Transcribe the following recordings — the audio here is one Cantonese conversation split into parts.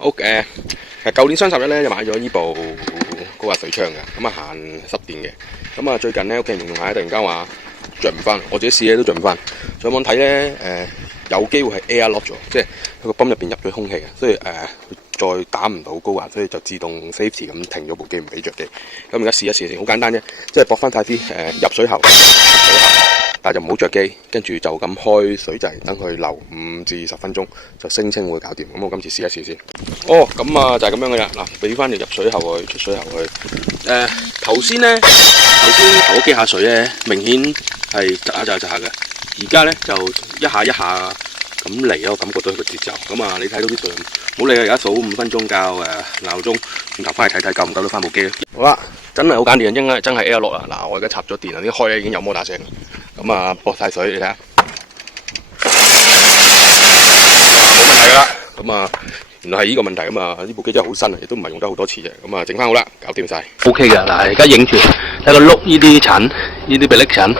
好其實舊年雙11咧就買咗呢部高壓水槍嘅，咁啊限濕電嘅。咁啊最近咧屋企人用下，突然間話着唔翻，我自己試咧都着唔翻。上網睇咧有機會係 air lock 咗，即係佢個泵入邊入咗空氣嘅，所以再打唔到高壓，所以就自動 safety 咁停咗部機唔俾着機。咁而家試一試先，好簡單啫，即係駁翻晒啲入水喉，但係就唔好着機，跟住就咁開水掣，等佢流5至10分鐘，就聲稱會搞掂。咁我今次試一試先。咁啊就係咁樣嘅啦。嗱，俾翻條入水喉去，出水喉去。頭先投咗幾下水咧，明顯係窒下嘅。而家咧就一下一下咁嚟咯，感覺到佢個節奏。咁啊，你睇到啲水，唔好理啊！而家數5分鐘較鬧鐘，轉頭翻去睇睇夠唔夠到翻部機。好啦，真係好簡單，真係 air lock 啦。嗱，我而家插咗電啦，啲開咧已經有摩打聲。咁啊，駁晒水，你睇下，冇問題噶啦。咁啊，原來係呢個問題。咁啊，呢部機真係好新啊，亦都唔係用得好多次嘅。咁啊，整翻好啦，搞掂晒。OK 噶，嗱，而家影住睇個碌呢啲塵，呢啲鼻瀝塵。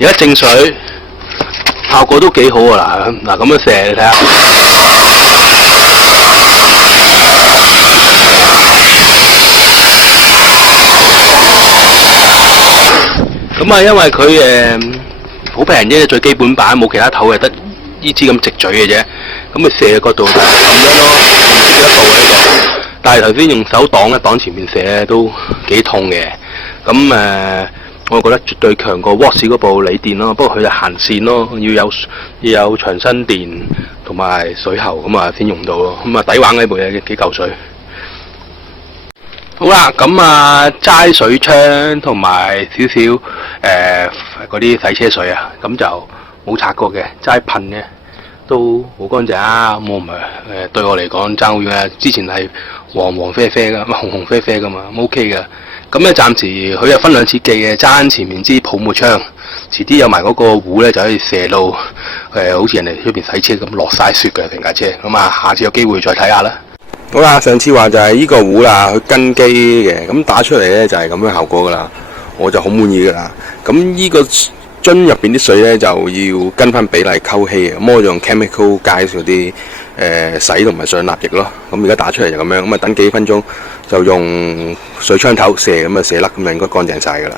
而家淨水，效果都幾好啊！嗱咁樣射，你睇下。咁啊，因為佢好平啫，最基本版冇其他頭嘅，得呢支咁直嘴嘅啫。咁佢射嘅角度就係咁樣咯，唔知得度呢個。但係頭先用手擋一擋前面射咧，都幾痛嘅。咁我覺得絕對強過 Watts 嗰部鋰電咯。不過佢就行線咯，要有長身電同埋水喉咁啊先用到咯。咁啊抵玩呢部嘢幾嚿水。好啦，咁啊齋水槍同埋少少嗰啲洗車水啊，咁就冇擦過嘅，齋噴嘅都好乾淨啊。咁我唔係對我嚟講爭好遠啊。之前係黃黃啡啡噶，紅啡啡噶嘛，咁 OK 嘅。咁咧暫時佢又分兩次機嘅，揸前面支泡沫槍，遲啲有埋嗰個壺咧就可以射到好似人哋出邊洗車咁落晒雪嘅成架車。咁啊，下次有機會再睇下啦。好啦，上次話就係呢個壺啦，佢跟機嘅，咁打出嚟咧就係咁樣效果噶啦，我就好滿意噶啦。咁呢個樽入邊啲水咧就要跟翻比例溝稀嘅，咁我用 Chemical Guys 嗰啲洗同埋上蠟液咯。咁而家打出嚟就咁樣，咁啊等幾分鐘就用水槍頭射，咁啊射甩，咁就應該乾淨晒噶啦。